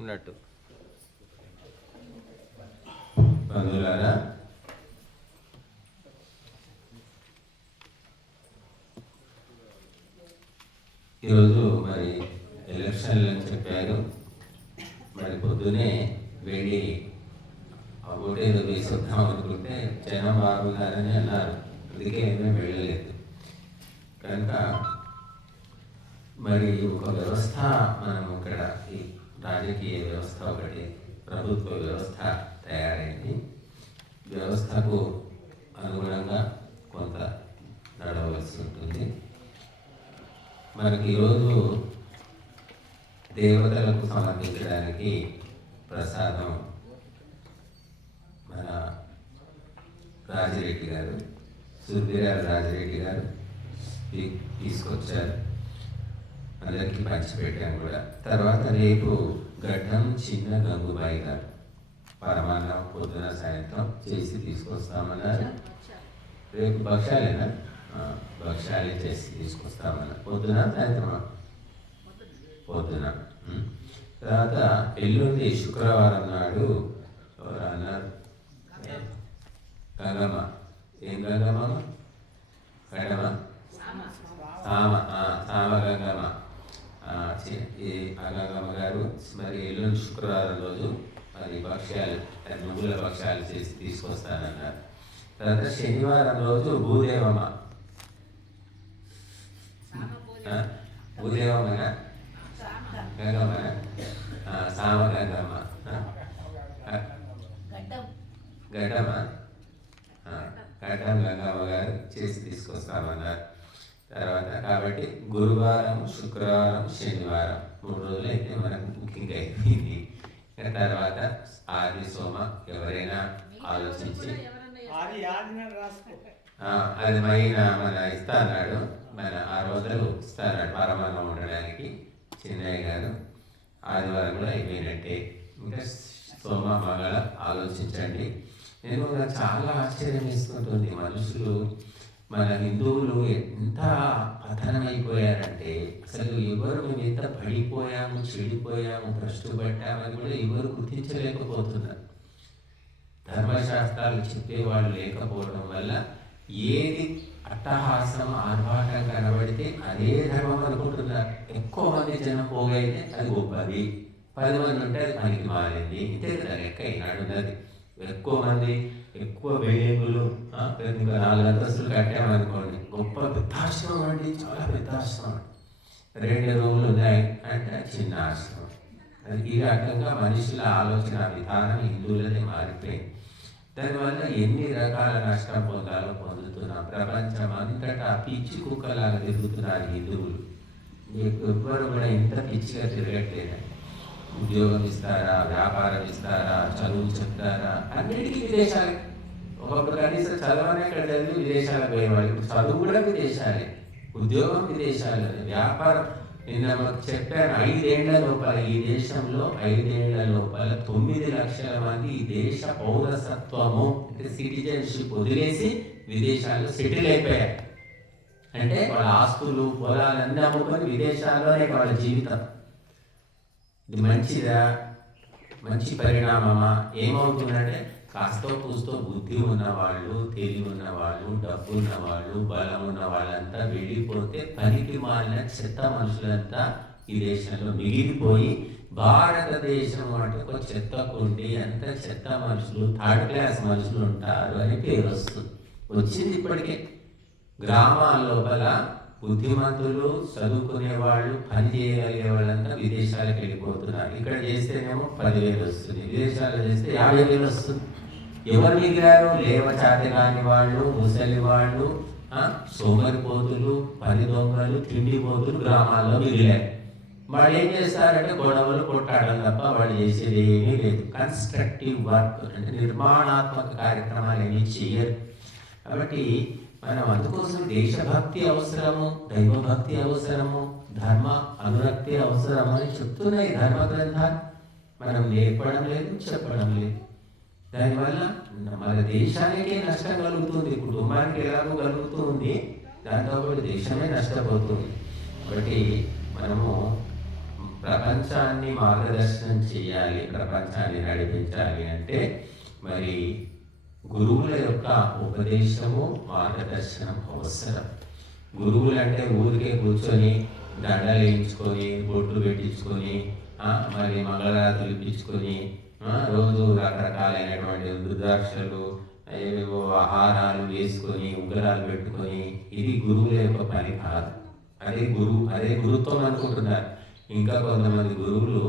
ఉన్నట్టు. బంధువులారా, ఈరోజు మరి ఎలక్షన్లు అని చెప్పారు. మరి పొద్దునే వెళ్ళి ఓటేదో వేసి వద్దాం అనుకుంటే జనం బాగున్నారని అన్నారు. అందుకే ఏమీ వెళ్ళలేదు. కనుక మరి ఒక వ్యవస్థ మనం ఇక్కడ ఈ రాజకీయ వ్యవస్థ ఒకటి ప్రభుత్వ వ్యవస్థ తయారైంది. వ్యవస్థకు అనుగుణంగా కొంత నడవలసి ఉంటుంది. మనకి ఈరోజు దేవతలకు సమర్పించడానికి ప్రసాదం మన రాజిరెడ్డి గారు, సూర్యరాజు రాజిరెడ్డి గారు తీసుకొచ్చారు. అందరికీ పంచిపెట్టాను కూడా. తర్వాత రేపు గడ్డం చిన్న గంగుబాయి గారు పరమాన్నం పొద్దున సాయంత్రం చేసి తీసుకొస్తామన్నారు. రేపు భక్ష్యాలేనా? భక్ష్యాలే చేసి తీసుకొస్తామన్నారు. పొద్దున సాయంత్రం పొద్దున. తర్వాత ఎల్లుండి శుక్రవారం నాడు ఎవరు అన్నారు? గంగమ్మ. ఏం గంగమ్మ? గడమ సామ గంగమ్మ. గంగమ్మ గారు మరి ఎల్లుండి శుక్రవారం రోజు మరి భక్ష్యాలు, నువ్వుల భక్ష్యాలు చేసి తీసుకొస్తానన్నారు. తర్వాత శనివారం రోజు భూదేవమ్మ. భూదేవమ్మన గంగమ్మన సామ గంగమ్మ గడ్డమ్మ గడ్డం గంగమ్మ గారు చేసి తీసుకొస్తామన్నారు. తర్వాత కాబట్టి గురువారం, శుక్రవారం, శనివారం 3 రోజులు అయితే మనకు బుకింగ్ అయిపోయింది. తర్వాత ఆది సోమ ఎవరైనా ఆలోచించి అది మన ఇస్తా అన్నాడు. మన 6 రోజులు ఇస్తా అన్నాడు పరమాన్నం ఉండడానికి చిన్నయ్య గారు. ఆదివారం కూడా అయిపోయినట్టే. ఇంకా సోమ మంగళ ఆలోచించండి. నేను చాలా ఆశ్చర్యం వేసుకుంటుంది. మనుషులు మన హిందువులు ఎంత పతనమైపోయారంటే అసలు ఎవరు మేము ఎంత పడిపోయాము, చెడిపోయాము, భ్రష్టుపట్టామని కూడా ఎవరు గుర్తించలేకపోతున్నారు. ధర్మశాస్త్రాలు చెప్పేవాళ్ళు లేకపోవడం వల్ల ఏది అట్టహాసం, ఆర్భాటం కనబడితే అదే ధర్మం అనుకుంటున్నారు. ఎక్కువ మంది జనం పోగైతే అది గొప్పది, 10 మంది ఉంటే అది పనికి మారింది. ఇంతే కదా లెక్క ఈనాడు ఉన్నది. ఎక్కువ మంది, ఎక్కువ బిల్డింగులు, 4 అంతస్తులు కట్టామనుకోండి, గొప్ప పెద్దాశ్రమం అండి, చాలా పెద్ద ఆశ్రమం. 2 రూములు ఉన్నాయి అంటే చిన్న ఆశ్రమం. అది ఈ రకంగా మనుషుల ఆలోచన విధానం హిందువులనే మారిపోయింది. దానివల్ల ఎన్ని రకాల నష్టం పొందాలో పొందుతున్నాం. ప్రపంచం అంతటా పిచ్చి కుక్కలాగా తిరుగుతున్నారు హిందువులు. మీకు ఎవ్వరు కూడా ఇంత పిచ్చిగా తిరగట్లేదండి. ఉద్యోగం ఇస్తారా, వ్యాపారం ఇస్తారా, చదువు చెప్తారా, అన్నిటికీ విదేశాలే. ఒకప్పుడు కనీసం చదవనే ఇక్కడ చదివి విదేశాలకు పోయేవాళ్ళు. ఇప్పుడు చదువు కూడా విదేశాలే, ఉద్యోగం విదేశాలే, వ్యాపారం. నిన్న చెప్పాను, 5 ఏళ్ల లోపల ఈ దేశంలో 5 ఏళ్ల లోపల 9 లక్షల మంది ఈ దేశ పౌరసత్వము అంటే సిటిజన్షిప్ వదిలేసి విదేశాల్లో సెటిల్ అయిపోయారు. అంటే వాళ్ళ ఆస్తులు, పొలాలన్నీ అమ్ముకొని విదేశాల్లోనే వాళ్ళ జీవితం. ఇది మంచిదా? మంచి పరిణామమా? ఏమవుతుందంటే కాస్తో కూస్తో బుద్ధి ఉన్నవాళ్ళు, తెలివి ఉన్నవాళ్ళు, డబ్బు ఉన్నవాళ్ళు, బలం ఉన్న వాళ్ళంతా వెళ్ళిపోతే పనికి మాలిన చెత్త మనుషులంతా ఈ దేశంలో మిగిలిపోయి భారతదేశం అంటూ చెత్త కుండి అంత చెత్త మనుషులు, 3rd క్లాస్ మనుషులు ఉంటారు అని పేరు వస్తుంది. వచ్చింది ఇప్పటికే. గ్రామాల లోపల బుద్ధిమంతులు, చదువుకునే వాళ్ళు, పని చేయగలిగే వాళ్ళంతా విదేశాలకు వెళ్ళిపోతున్నారు. ఇక్కడ చేస్తేనేమో 10,000 వస్తుంది, విదేశాల్లో చేస్తే 50,000 వస్తుంది. ఎవరు మిగిలారు? లేవచాతి కాని వాళ్ళు, ముసలి వాళ్ళు, సోమరిపోతులు, పని దొంగలు, తిండిపోతులు గ్రామాల్లో మిగిలారు. వాళ్ళు ఏం చేస్తారంటే గొడవలు, కొట్టాడడం తప్ప వాళ్ళు చేసేది ఏమీ లేదు. కన్స్ట్రక్టివ్ వర్క్ అంటే నిర్మాణాత్మక కార్యక్రమాలు ఏమీ చేయరు. కాబట్టి మనం అందుకోసం దేశభక్తి అవసరము, దైవభక్తి అవసరము, ధర్మ అనురక్తి అవసరము అని చెప్తున్నాయి ధర్మ గ్రంథాలు. మనం నేర్పడం లేదు, చెప్పడం లేదు. దానివల్ల మన దేశానికే నష్టం కలుగుతుంది, కుటుంబానికి ఎలాగో కలుగుతుంది, దాంతోపాటు దేశమే నష్టపోతుంది. కాబట్టి మనము ప్రపంచాన్ని మార్గదర్శనం చేయాలి, ప్రపంచాన్ని నడిపించాలి అంటే మరి గురువుల యొక్క ఉపదేశము మార్గదర్శనం అవసరం. గురువులు అంటే ఊరికే కూర్చొని దండలు వేయించుకొని బొట్లు పెట్టించుకొని మరి మంగళారతులు ఇప్పించుకొని రోజు రకరకాలైనటువంటి రుద్రాక్షలు ఏవేవో ఆహారాలు వేసుకొని ఉంగరాలు పెట్టుకొని, ఇది గురువుల యొక్క పని కాదు. అదే గురుత్వం అనుకుంటున్నారు. ఇంకా కొంతమంది గురువులు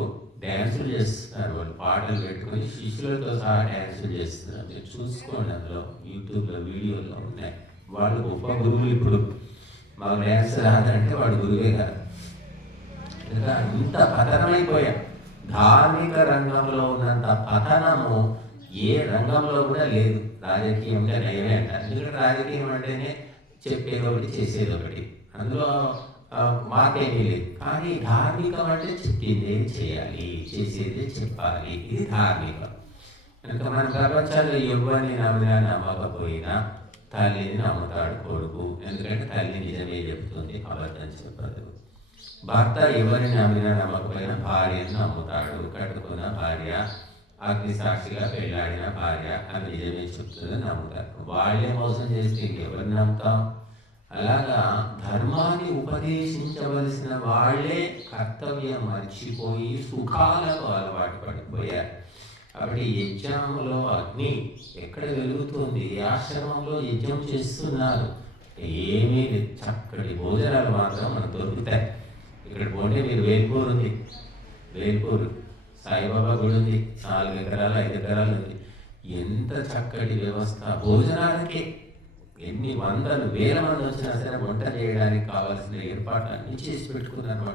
డ్యాన్సులు చేస్తున్నారు, వాళ్ళు పాటలు పెట్టుకొని శిష్యులతో సహా డ్యాన్సులు చేస్తున్నారు. మీరు చూసుకోండి, అందులో యూట్యూబ్లో వీడియోలో ఉన్నాయి. వాళ్ళు గొప్ప గురువులు. ఇప్పుడు మాకు డ్యాన్స్ రాదంటే వాడు గురువే కాదు. ఇంకా ఇంత పతనమైపోయాం. ధార్మిక రంగంలో ఉన్నంత పతనము ఏ రంగంలో కూడా లేదు. రాజకీయంగా నయమే అంటారు. ఎందుకంటే రాజకీయం అంటేనే చెప్పేది ఒకటి చేసేది ఒకటి, అందులో మాకేమీ లేదు. కానీ ధార్మికం అంటే చెప్పింది చేయాలి, చేసేది చెప్పాలి, ఇది ధార్మికం. కనుక మన ప్రపంచంలో ఎవరిని నమ్మినా నమ్మకపోయినా తల్లిని నమ్ముతాడు కొడుకు. ఎందుకంటే తల్లి నిజమే చెప్తుంది, అబద్ధం చెప్పదు. భర్త ఎవరిని నమ్మినా నమ్మకపోయినా భార్యను నమ్ముతాడు. కట్టుకున్న భార్య, అగ్ని సాక్షిగా పెళ్ళాడిన భార్య అని నిజమే చెప్తుందని నమ్ముతారు. వాళ్ళే మోసం చేస్తే ఎవరిని నమ్ముతాం? అలాగా ధర్మాన్ని ఉపదేశించవలసిన వాళ్ళే కర్తవ్యం మర్చిపోయి సుఖాలకు అలవాటు పడిపోయారు. కాబట్టి యజ్ఞంలో అగ్ని ఎక్కడ వెలుగుతుంది? ఆశ్రమంలో యజ్ఞం చేస్తున్నారు, ఏమీ చక్కటి భోజనాలు మాత్రం మనకు దొరుకుతాయి. ఇక్కడ పోండి, మీరు వేల్పూర్ ఉంది, వేల్పూర్ సాయిబాబా గుడి ఉంది, 4 ఎకరాలు 5 ఎకరాలు ఉంది. ఎంత చక్కటి వ్యవస్థ! భోజనానికి ఎన్ని వందలు వేల మంది వచ్చినా సరే వంట చేయడానికి కావాల్సిన ఏర్పాట్లు అన్నీ చేసి పెట్టుకున్నారు.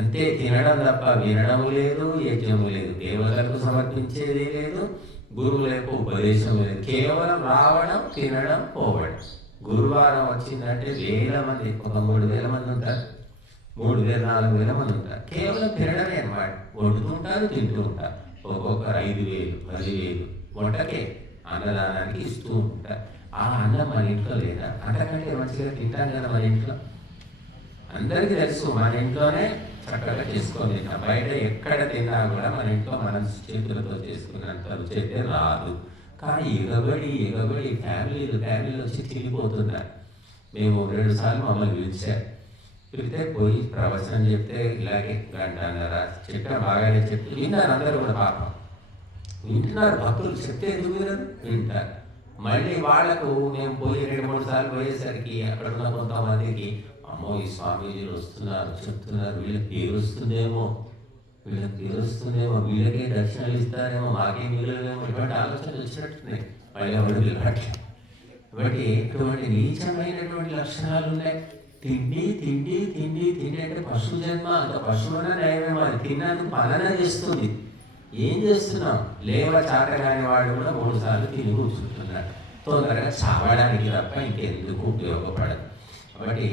అంతే, తినడం తప్ప వినడం లేదు, యజ్ఞము లేదు, దేవతలకు సమర్పించేది లేదు, గురువుల యొక్క ఉపదేశం లేదు. కేవలం రావడం, తినడం, పోవడం. గురువారం వచ్చిందంటే వేల మంది, ఒక 3,000 మంది ఉంటారు, 3,000 4,000 మంది ఉంటారు. కేవలం తినడమే అన్నమాట. వండుతుంటారు, తింటూ ఉంటారు. ఒక్కొక్కరు 5,000 10,000 వంటకే, అన్నదానానికి ఇస్తూ ఉంటారు. ఆ అన్నం మన ఇంట్లో లేదా? అంతకంటే మంచిగా తింటాం కదా మన ఇంట్లో. అందరికీ తెలుసు, మన ఇంట్లోనే చక్కగా చేసుకొని తింటాం. బయట ఎక్కడ తిన్నా కూడా మన ఇంట్లో మనం చేతులతో చేసుకున్నంత రుచి అయితే రాదు. కానీ ఎగబడి ఫ్యామిలీలు వచ్చి తిరిగిపోతున్నారు. మేము 2 సార్లు మమ్మల్ని పిలిచారు. పిలితే పోయి ప్రవచనం చెప్తే ఇలాగే గంటన్నర చెప్పాం. బాగానే చెప్తే విన్నారు అందరూ కూడా. పాపం వింటున్నారు, భక్తులు చెప్తే ఎందుకు వినరు? వింటారు. మళ్ళీ వాళ్లకు మేము పోయి 2-3 సార్లు పోయేసరికి అక్కడ ఉన్న కొంతమందికి, అమ్మో ఈ స్వామీజీలు వస్తున్నారు, చెప్తున్నారు, వీళ్ళకి పేరు వస్తుందేమో, వీళ్ళకే దర్శనాలు ఇస్తారేమో, మాకేం మిగలలేమో, ఇటువంటి ఆలోచనలు వచ్చినట్టున్నాయి. మళ్ళీ ఎవరు పిలవట్లేదు. కాబట్టి ఇటువంటి నీచమైనటువంటి లక్షణాలు ఉన్నాయి. తిండి అంటే పశు జన్మ. అంత పశువున నయమేమో, అది తిన్నందుకు పాలన చేస్తుంది. ఏం చేస్తున్నాం? లేవ చాటగాని వాడు కూడా 3 సార్లు తిని కూర్చుంటున్నాడు. తొందరగా చావడానికి తప్ప ఇంకెందుకు ఉపయోగపడదు. కాబట్టి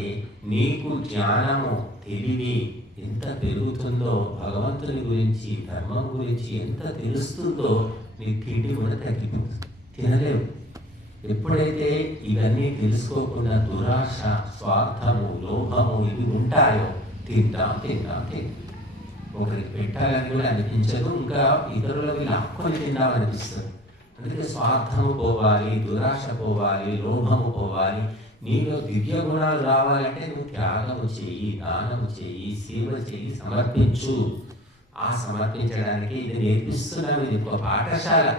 నీకు జ్ఞానము, తెలివి ఎంత పెరుగుతుందో, భగవంతుని గురించి, ధర్మం గురించి ఎంత తెలుస్తుందో, నీ తిండి కూడా తగ్గిపోతుంది, తినలేవు. ఎప్పుడైతే ఇవన్నీ తెలుసుకోకుండా దురాశ, స్వార్థము, లోభము ఇవి ఉంటాయో తింటాం. ఒకరికి పెట్టాలని కూడా అనిపించదు, ఇంకా ఇతరులకి లాక్కొని తిందామనిపిస్తుంది. అందుకే స్వార్థము పోవాలి, దురాశ పోవాలి, లోభము పోవాలి. నీలో దివ్య గుణాలు రావాలంటే నువ్వు త్యాగము చేయి, దానము చేయి, సేవ చేయి, సమర్పించు. ఆ సమర్పించడానికి ఇది నేర్పిస్తున్నాను. ఇది ఒక పాఠశాల.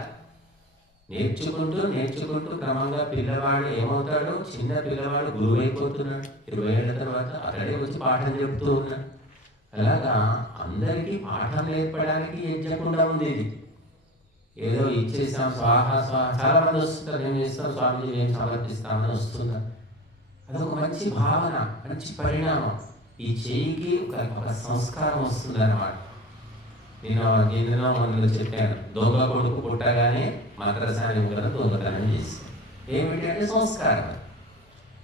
నేర్చుకుంటూ క్రమంగా పిల్లవాడు ఏమవుతాడు? చిన్న పిల్లవాడు గురువు అయిపోతున్నాడు. 20 ఏళ్ళ తర్వాత అతడే వచ్చి పాఠం చెప్తూ ఉన్నాడు. అలాగా అందరికీ పాఠం నేర్పడానికి యజ్ఞకుండా ఉంది. ఇది ఏదో ఇచ్చేసాం స్వాహ చాలా మంది వస్తుంటారు, ఏం చేస్తాం స్వామిజీ, ఏం సమర్పిస్తామని వస్తున్నారు. అదొక మంచి భావన, మంచి పరిణామం. ఈ చేయికి ఒక సంస్కారం వస్తుంది అన్నమాట. నేను మొన్న చెప్పాను, దొంగ కొడుకు పుట్టగానే మంత్రసాని కూడా దొంగతనం చేస్తాను. ఏమిటి అంటే సంస్కారం.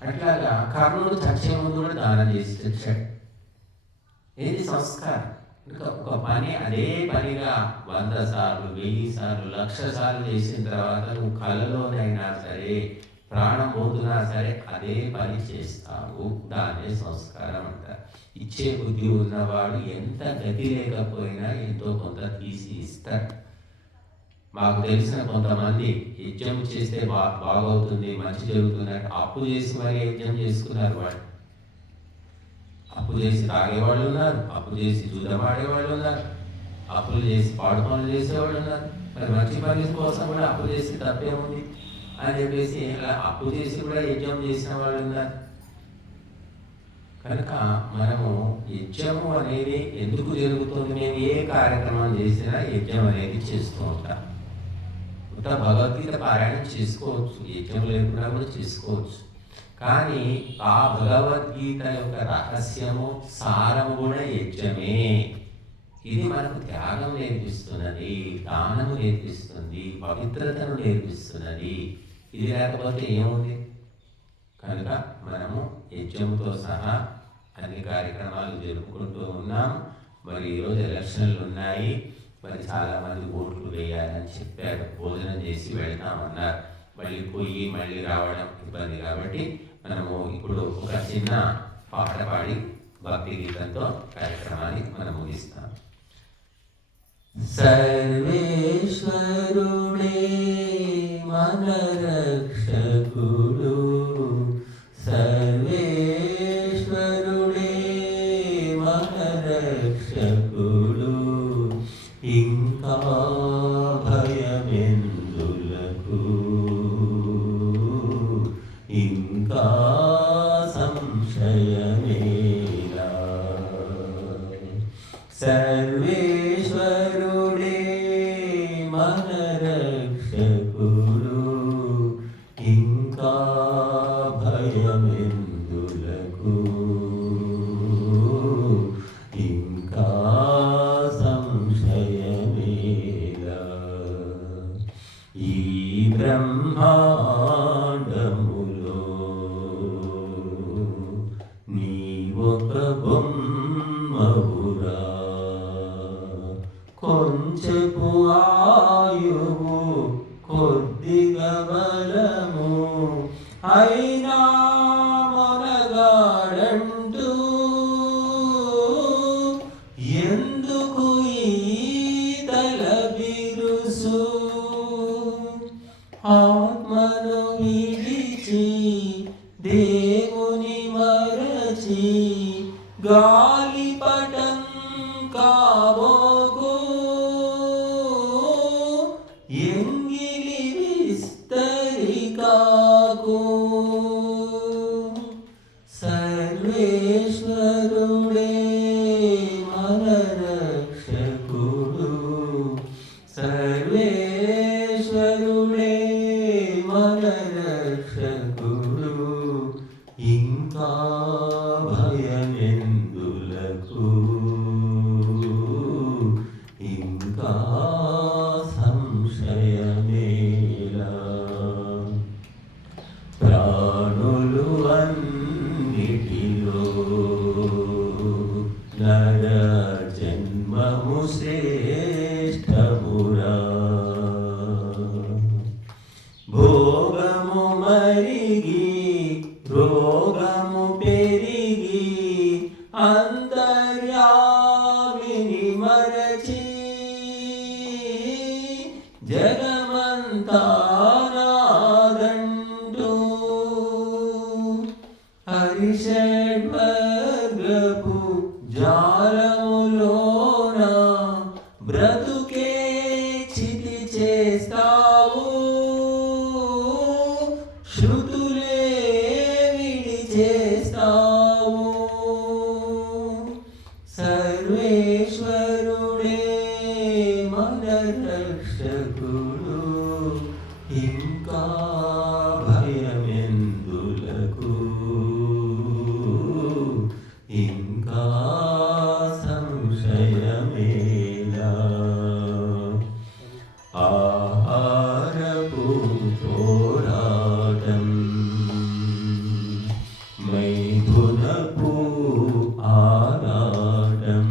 అట్లాగా కర్ణుడు చచ్చే ముందు కూడా దానం చేసి తెచ్చాడు. ఏది? సంస్కారం. ఒక పని అదే పనిగా 100 సార్లు 1000 సార్లు 1,00,000 సార్లు చేసిన తర్వాత నువ్వు కళ్ళలోనైనా సరే ప్రాణం పోతున్నా సరే అదే పని చేస్తావు, దాన్నే సంస్కారం అంటారు. ఇచ్చే బుద్ధి ఉన్నవాడు ఎంత గతి లేకపోయినా ఎంతో కొంత తీసి ఇస్తాడు. మాకు తెలిసిన కొంతమంది యజ్ఞం చేస్తే బాగవుతుంది, మంచి జరుగుతుందంటే అప్పు చేసి మరీ యజ్ఞం చేసుకున్నారు. వాళ్ళు అప్పు చేసి తాగేవాళ్ళు ఉన్నారు, అప్పు చేసి జూదం ఆడేవాళ్ళు ఉన్నారు, అప్పులు చేసి పాడు పనులు చేసేవాళ్ళు ఉన్నారు. మరి మంచి పని కోసం కూడా అప్పు చేసి తప్పేముంది అని చెప్పేసి ఇలా అప్పు చేసి కూడా యజ్ఞం చేసిన వాళ్ళు ఉన్నారు. కనుక మనము యజ్ఞము అనేది ఎందుకు జరుగుతుంది? మేము ఏ కార్యక్రమం చేసినా యజ్ఞం అనేది చేస్తూ ఉంటాం. ఇంత భగవద్గీత పారాయణం చేసుకోవచ్చు, యజ్ఞం లేకుండా కూడా చేసుకోవచ్చు. కానీ ఆ భగవద్గీత యొక్క రహస్యము, సారము కూడా యజ్ఞమే. ఇది మనకు త్యాగం నేర్పిస్తున్నది, దానము నేర్పిస్తుంది, పవిత్రతను నేర్పిస్తున్నది. ఇది లేకపోతే ఏముంది? కనుక మనము యజ్ఞంతో సహా అన్ని కార్యక్రమాలు జరుపుకుంటూ ఉన్నాము. మరి ఈరోజు ఎలక్షన్లు ఉన్నాయి, మరి చాలామంది ఓట్లు వేయాలని చెప్పారు, భోజనం చేసి వెళ్తామన్నారు. మళ్ళీ పోయి మళ్ళీ రావడం ఇబ్బంది కాబట్టి మనము ఇప్పుడు ఒక చిన్న పాట పాడి భక్తి గీతంతో కార్యక్రమాన్ని మనం ముగిస్తాం. సర్వేశ్వరుడే మన రక్షకుడు, సర్వేశ్వరుడే మన రక్షకుడు, ఇంకా భయమెందులకు, ఇంకా సంశయమేలా. సర్వేశ్వరుడే మన రక్షకుడు, ఇంకా భయమెందులకు, ఇంకా సంశయమేలా. ఈ బ్రహ్మాండములో నీ ఒక బొమ్మవురా, కొంచెపు ఆయువు కొద్దిగా బలము అయినా మొనగాడంటూ ఎందుకు ఈ తల బిరుసు? ఆత్మను విడిచి దేవుని మరచి గాలిపటం కాబోకు, ఎంగిలి విస్తరి కాకు. సర్వేశ్వరుడే మన రక్షకుడు, సర్వేశ్వరుడే మన రక్షకుడు, ఇంకా భయమెందులకు, ఇంకా సంశయమేలా. ప్రాణులు అన్నిటిలో నర జన్మము శ్రేష్టమురా, భోగము మరిగి రోగము పెరిగి అంతర్యామిని మరచి జగమంతా నాదంటూ హరిషడ్వర్గపు జాలములోన బ్రతుకే చితి చేస్తావు, శృతులే విడిచేస్తావు. సర్వేశ్వరుడే మన రక్షకుడు, ఇంకా భయమెందులకు, ఇంకా సంశయమేలా. ఆహారపు పోరాటం, మైథునపు ఆరాటం,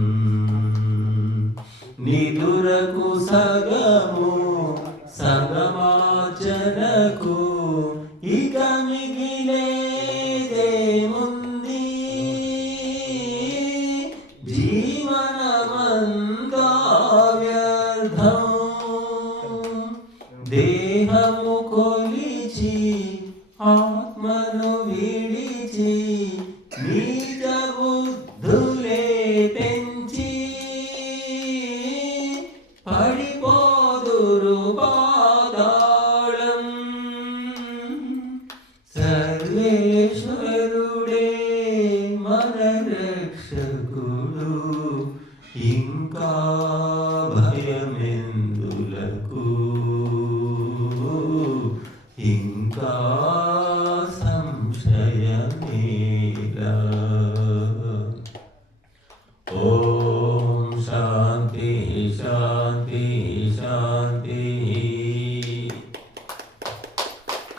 నిదురకు సగము సగమాచనకు ఇక దేహము కొలిచి ఆత్మను విడిచి నీచ బుద్ధులే పెంచి పడిపోదురు పాతాళం. సర్వేశ్వరుడే మన రక్షకుడు, ఇంకా భయమెందులకు, ఇంకా సంశయమేలా.